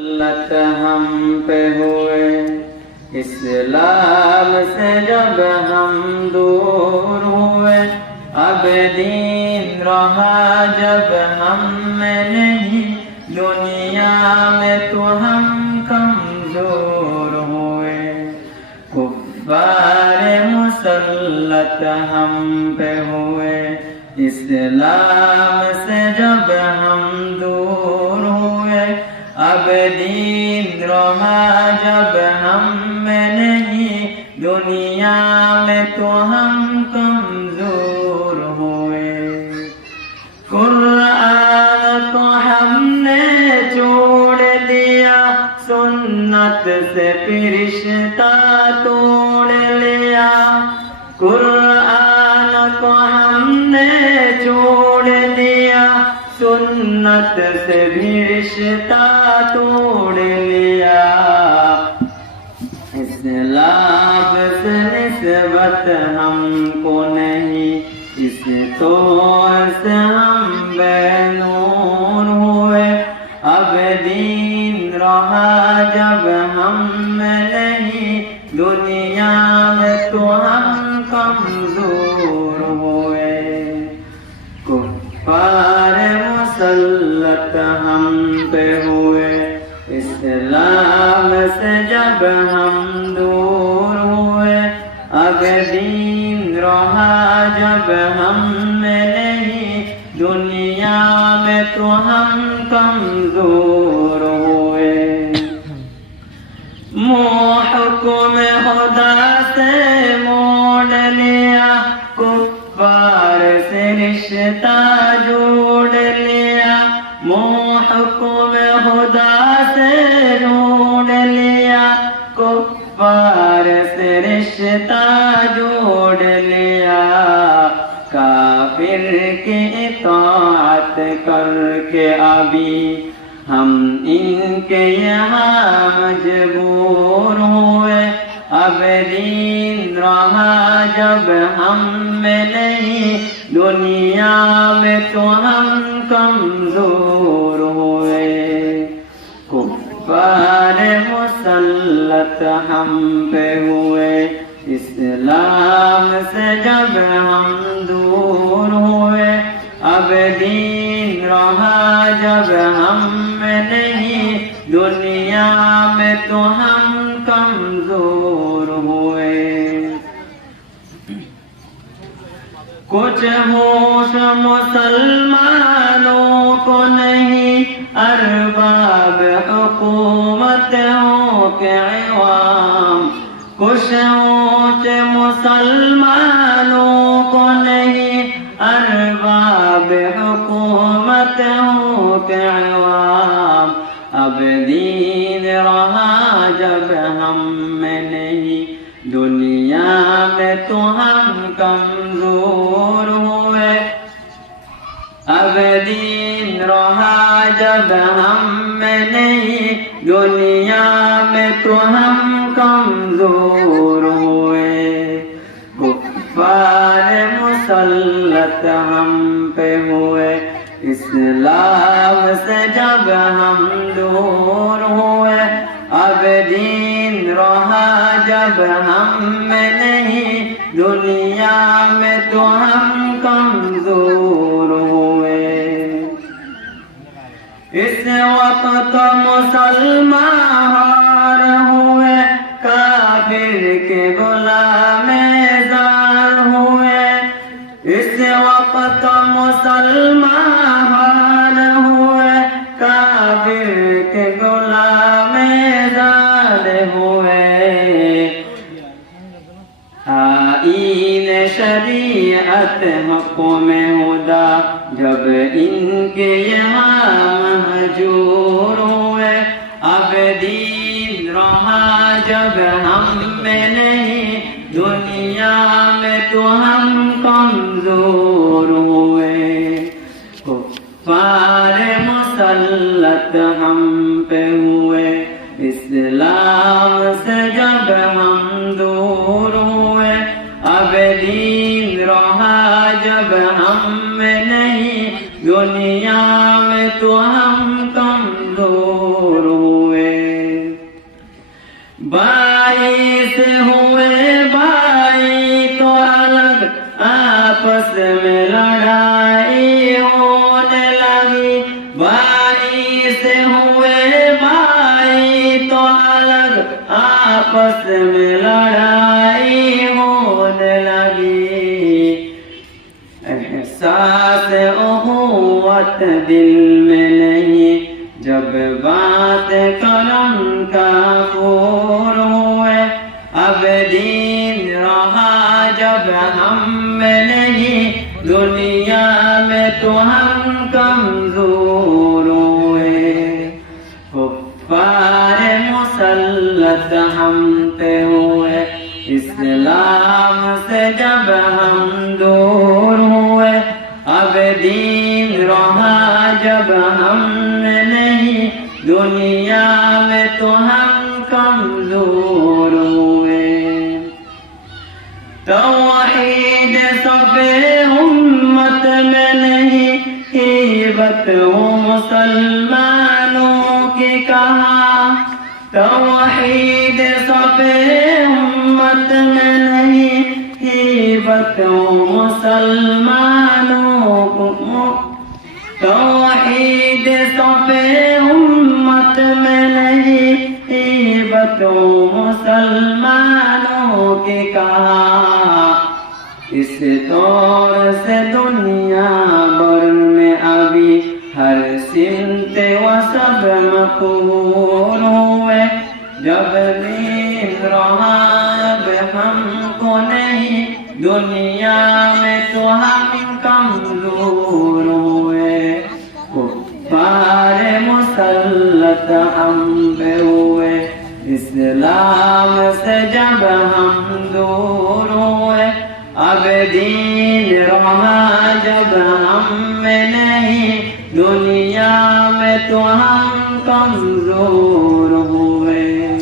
لت ہم پہ ہوئے۔ اسلام سے جب ہم دور ہوئے، اب دین رہا جب ہم میں نہیں۔ دنیا میں تو ہم کمزور ہوئے۔ کفار مسلط ہم پہ ہوئے۔ اسلام سے جب ہم دور اب دین رہا جب ہم میں نہیں دنیا میں تو ہم کمزور ہوئے قرآن کو ہم نے چھوڑ دیا سنت سے پھر توڑ لیا قرآن کو ہم نے چھوڑ سنت سے بھی رشتہ توڑ لیا اسلام سے نسبت ہم کو نہیں اس طور سے ہم بے نور ہوئے اب دین رہا مسلط ہم پہ ہوئے۔ اسلام سے جب ہم دور ہوئے اب دین رہا جب ہم میں نہیں، دنیا میں تو ہم کمزور ہوئے۔ محکم رشتہ جوڑ لیا محکم خدا سے جوڑ لیا کفار سے رشتہ جوڑ لیا کافر کی اطاعت کر کے ابھی ہم ان کے یہاں مجبور ہوئے اب دین رہا جب ہم میں نہیں، دنیا میں تو ہم کمزور ہوئے۔ کفار مسلط ہم پہ ہوئے۔ اسلام سے جب ہم دور ہوئے۔ اب دین رہا جب ہم میں نہیں، دنیا میں تو ہم کمزور ہوئے کچھ ہوش مسلمانوں کو نہیں ارباب حکومت ہو کے عوام کچھ ہوش مسلمانوں کو نہیں ارباب حکومت ہو کے عوام اب دین دنیا تو ہم کمزور ہوئے۔ اب دین رہا جب ہم میں نہیں، دنیا میں تو ہم کمزور ہوئے۔ کفار مسلط ہم پہ ہوئے۔ اسلام سے جب ہم دور ہوئے۔ اب دین جب ہم میں نہیں، دنیا میں تو ہم کمزور ہوئے۔ اس وقت مسلمان ہار ہوئے، کافر کے غلام شریعت حکم خدا، جب ان کے یہاں محجور ہوئے، اب دین رہا، جب ہم میں نہیں، دنیا میں تو ہم کمزور ہوئے۔ کفار مسلط ہم پہ ہوئے، اسلام سے جب ہم تو ہم کمزور ہوئے۔ بائی سے ہوئے بائی تو الگ آپس میں لڑائی ہونے لگی۔ بائی سے ہوئے بائی تو الگ آپس میں لڑائی اخوت دل میں نہیں، جب بات کرم کا پور ہوئے۔ اب دین رہا جب ہم میں نہیں، دنیا میں تو ہم کمزور ہوئے۔ کفار مسلط ہم پہ ہوئے۔ اسلام سے جب ہم دور ہوئے جب ہم میں نہیں، دنیا میں تو ہم کمزور ہوئے۔ توحید سب امت میں نہیں، ہیبت ہو مسلمانوں کی کہا۔ توحید سب امت میں نہیں، ہیبت ہو مسلمانوں کو توحید سب امت میں نہیں ہیبت ہو مسلمانوں کی کہا۔ اس دور سے دنیا بھر میں ابھی ہر سمت و سب مقبول ہوئے۔ جب دین رہا، اب ہم کو نہیں، دنیا میں تو ہم کمزور مسلط ہم پہ ہوئے۔ اسلام سے جب ہم دور ہوئے، اب دین رہا جب ہم میں نہیں، دنیا میں تو ہم کمزور ہوئے۔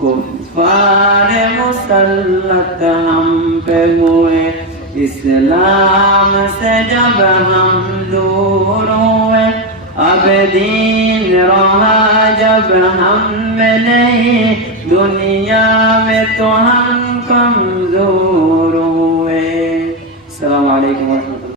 کفار مسلط ہم پہ ہوئے۔ اسلام سے جب ہم دور ہوئے اب دین رہا جب ہم میں نہیں دنیا میں تو ہم کمزور